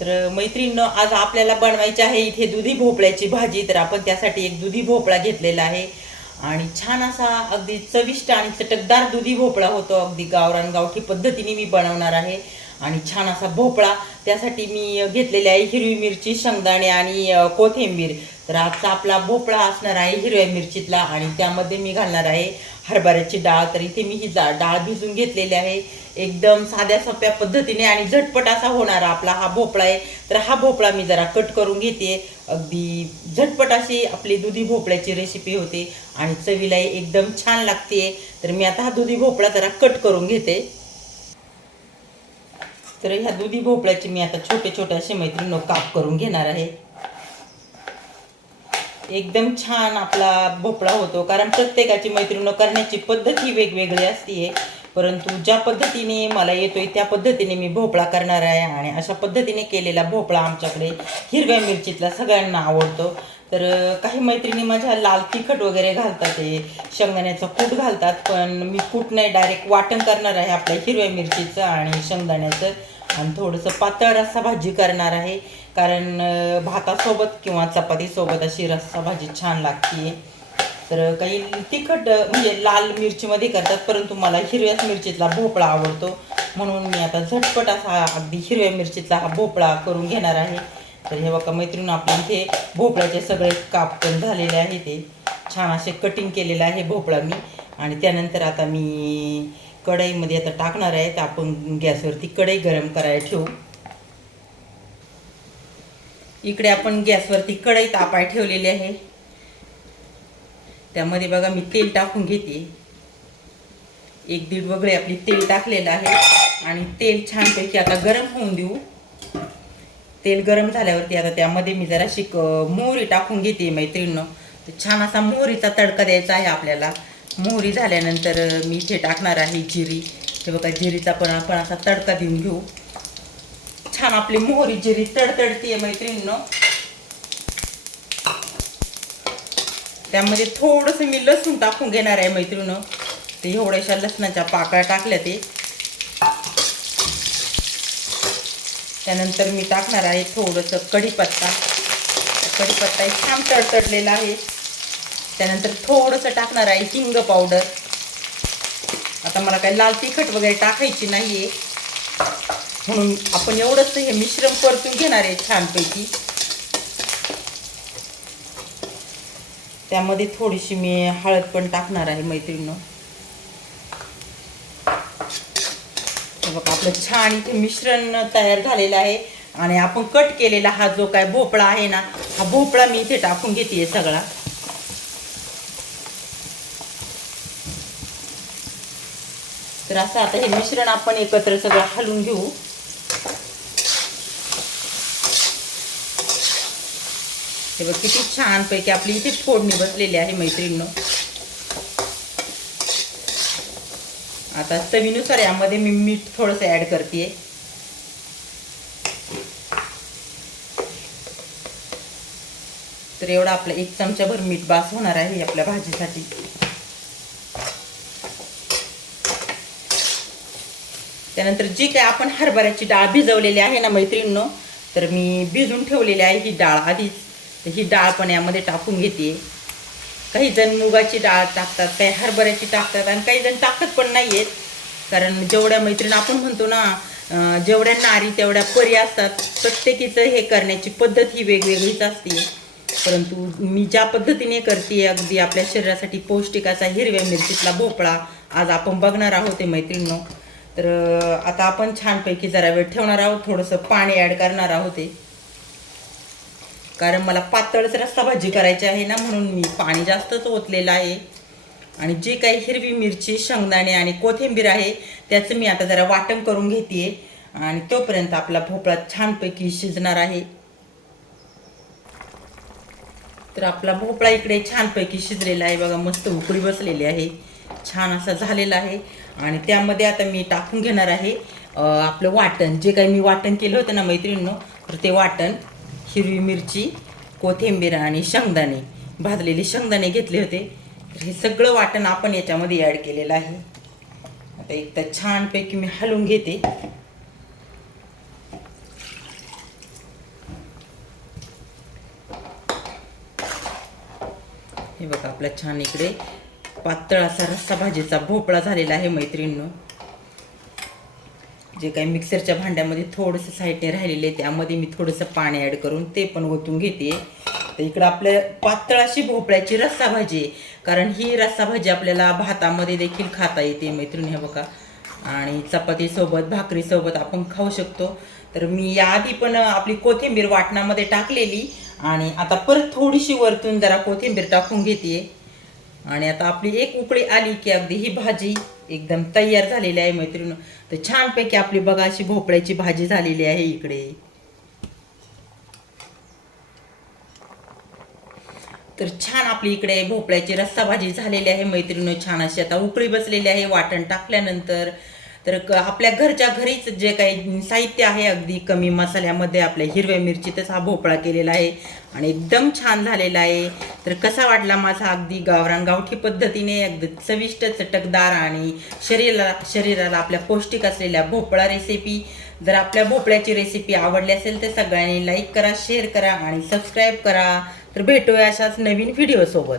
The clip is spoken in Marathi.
तर मैत्रिणीनं आज आपल्याला बनवायची आहे इथे दुधी भोपळ्याची भाजी. तर आपण त्यासाठी एक दुधी भोपळा घेतलेला आहे. आणि छान असा अगदी चविष्ट आणि चटकदार दुधी भोपळा होतो. अगदी गावरान गावठी पद्धतीने मी बनवणार आहे. आणि छान असा भोपळा. त्यासाठी मी घेतलेली आहे हिरवी मिरची शेंगदाणे आणि कोथिंबीर. तर आजचा आपला भोपळा असणार आहे हिरव्या मिरचीतला आणि त्यामध्ये मी घालणार आहे हरभऱ्याची डाळ. तर इथे मी ही जा डाळ भिजून घेतलेली आहे. एकदम साध्या सोप्या पद्धतीने आणि झटपट असा होणारा आपला हा भोपळा आहे. तर हा भोपळा मी जरा कट करून घेते. अगदी झटपट अशी आपली दुधी भोपळ्याची रेसिपी होते आणि चवीलाही एकदम छान लागते. तर मी आता हा दुधी भोपळा जरा कट करून घेते. तर ह्या दुधी भोपळ्याची मी आता छोटे छोटे असे मैत्रिणी काप करून घेणार आहे. एकदम छान आपला भोपळा होतो. कारण प्रत्येकाची मैत्रिणी करण्याची पद्धत ही वेगवेगळी असते परंतु ज्या पद्धतीने मला येतोय त्या पद्धतीने मी भोपळा करणार आहे आणि अशा पद्धतीने केलेला भोपळा आमच्याकडे हिरव्या मिरचीतला सगळ्यांना आवडतो. तर काही मैत्रिणी माझ्या लाल तिखट वगैरे घालतात ते शेंगदाण्याचं कूट घालतात पण मी कूट नाही डायरेक्ट वाटण करणार आहे आपल्या हिरव्या मिरचीचं आणि शेंगदाण्याचं. आणि थोडंसं पातळ रस्सा भाजी करणार आहे. कारण भातासोबत किंवा चपातीसोबत अशी रस्सा भाजी छान लागते. तर काही तिखट म्हणजे लाल मिरचीमध्ये करतात परंतु मला हिरव्याच मिरचीतला भोपळा आवडतो. म्हणून मी आता झटपट असा अगदी हिरव्या मिरचीतला हा भोपळा करून घेणार आहे. तर हे बघा मैत्रीण आपल्या इथे भोपळ्याचे सगळे काप पण झालेले आहे ते छान असे कटिंग केलेलं आहे भोपळा मी. आणि त्यानंतर आता मी कढईमध्ये आता टाकणार आहे. तर आपण गॅसवरती कढई गरम करायला ठेवू. इकडे आपण गॅसवरती कढई तापाय ठेवलेली आहे. त्यामध्ये बघा मी तेल टाकून घेते. एक दीड वगळे आपली तेल टाकलेलं आहे. आणि तेल छानपैकी आता गरम होऊन देऊ. तेल गरम झाल्यावरती आता त्यामध्ये मी जरा शिक मोहरी टाकून घेते मैत्रिणीनं. तर छान असा मोहरीचा तडका द्यायचा आहे आपल्याला. मोहरी झाल्यानंतर मी इथे टाकणार आहे जिरी. हे बघा जिरीचा पण आपण असा तडका देऊन घेऊ. छान आपली मोहरी जिरी तडतडतीये मैत्रिणीनं. त्यामध्ये थोडंसं मी लसूण टाकून घेणार आहे मैत्रिणीनं. ते एवढ्याशा लसणाच्या पाकळ्या टाकल्या ते. त्यानंतर मी टाकणार आहे थोडंसं कढीपत्ता. कढीपत्ता एक छान तडतडलेला आहे. त्यानंतर थोडंसं टाकणार आहे हिंग पावडर. आता मला काही लाल तिखट वगैरे टाकायची नाही आहे म्हणून आपण एवढंच हे मिश्रण परतून घेणार आहे छानपैकी. त्यामध्ये थोडीशी मी हळद पण टाकणार आहे मैत्रिणीनं. बघा आपलं छान इथे मिश्रण तयार झालेलं आहे. आणि आपण कट केलेला हा जो काय भोपळा आहे ना हा भोपळा मी इथे टाकून घेते सगळा. तर असं आता हे मिश्रण आपण एकत्र सगळं हलवून घेऊ. हे बघ किती छानपैकी आपली इथे फोडणी बसलेली आहे मैत्रिणीनं. आता चवीनुसार यामध्ये मी मीठ थोडंसं ॲड करते तर एवढा आपला एक चमचाभर मीठ बास होणार आहे आपल्या भाजीसाठी. त्यानंतर जी काय आपण हरभऱ्याची डाळ भिजवलेली आहे ना मैत्रिणीनं तर मी भिजून ठेवलेली आहे ही डाळ आधीच. तर ही डाळ पण यामध्ये टाकून घेते. काही जण मुगाची डाळ टाकतात काही हरभऱ्याची टाकतात आणि काही जण टाकत पण नाही आहेत कारण जेवढ्या मैत्रीण आपण म्हणतो ना जेवढ्या नारी तेवढ्या परी असतात. प्रत्येकीचं हे करण्याची पद्धत ही वेगवेगळीच असते. परंतु मी ज्या पद्धतीने करते अगदी आपल्या शरीरासाठी पौष्टिक असा हिरव्या मिरचीतला भोपळा आज आपण बघणार आहोत मैत्रिणीनो. तर आता आपण छानपैकी जरा वेळ ठेवणार आहोत थोडंसं पाणी ॲड करणार आहोत ते कारण मला पातळच रस्सा भाजी करायची आहे ना म्हणून मी. पाणी जास्तच ओतलेलं आहे. आणि जे काही हिरवी मिरची शेंगदाणे आणि कोथिंबीर आहे त्याचं मी आता जरा वाटण करून घेते आणि तोपर्यंत आपला भोपळा छानपैकी शिजणार आहे. तर आपला भोपळा इकडे छानपैकी शिजलेला आहे. बघा मस्त उकळी बसलेली आहे. छान असा झालेला आहे. आणि त्यामध्ये आता मी टाकून घेणार आहे आपलं वाटण. जे काही मी वाटण केलं होतं ना मैत्रिणीनं तर ते वाटण. हिरवी मिरची कोथिंबीर आणि शेंगदाणे. भाजलेले शेंगदाणे घेतले होते. तर हे सगळं वाटण आपण याच्यामध्ये ॲड केलेलं आहे. आता एकदा छानपैकी मी हलवून घेते. हे बघा आपला छान इकडे पातळ असा रस्सा भाजीचा भोपळा झालेला आहे मैत्रिणीनं. जे काही मिक्सरच्या भांड्यामध्ये थोडंसं साईडने राहिलेले आहे त्यामध्ये मी थोडंसं पाणी ॲड करून ते पण ओतून घेते. तर इकडं आपल्या पातळ अशी भोपळ्याची रस्सा भाजी आहे. कारण ही रस्सा भाजी आपल्याला भातामध्ये देखील खाता येते मैत्रिणी हे बघा. आणि चपातीसोबत भाकरीसोबत आपण खाऊ शकतो. तर मी याआधी पण आपली कोथिंबीर वाटणामध्ये टाकलेली. आणि आता परत थोडीशी वरतून जरा कोथिंबीर टाकून घेते. आणि आता आपली एक उकळी आली की अगदी ही भाजी एकदम तयार झालेली आहे मैत्रिणी तर छानपैकी आपली बघा अशी भोपळ्याची भाजी झालेली आहे इकडे. तर छान आपली इकडे भोपळ्याची रस्सा भाजी झालेली आहे मैत्रिणी छान अशी आता उकळी बसलेली आहे. वाटण टाकल्यानंतर तर आपल्या घरच्या घरीच जे काही साहित्य आहे अगदी कमी मसाल्यामध्ये आपल्या हिरव्या मिरचीतच हा भोपळा केलेला आहे आणि एकदम छान झालेला आहे. तर कसा वाटला माझा अगदी गावरान गावठी पद्धतीने अगदी चविष्ट चटकदार आणि शरीराला शरीराला आपल्या पौष्टिक असलेल्या भोपळा रेसिपी जर आपल्या भोपळ्याची रेसिपी आवडली असेल तर सगळ्यांनी लाईक करा शेअर करा आणि सबस्क्राईब करा. तर भेटूया अशाच नवीन व्हिडिओसोबत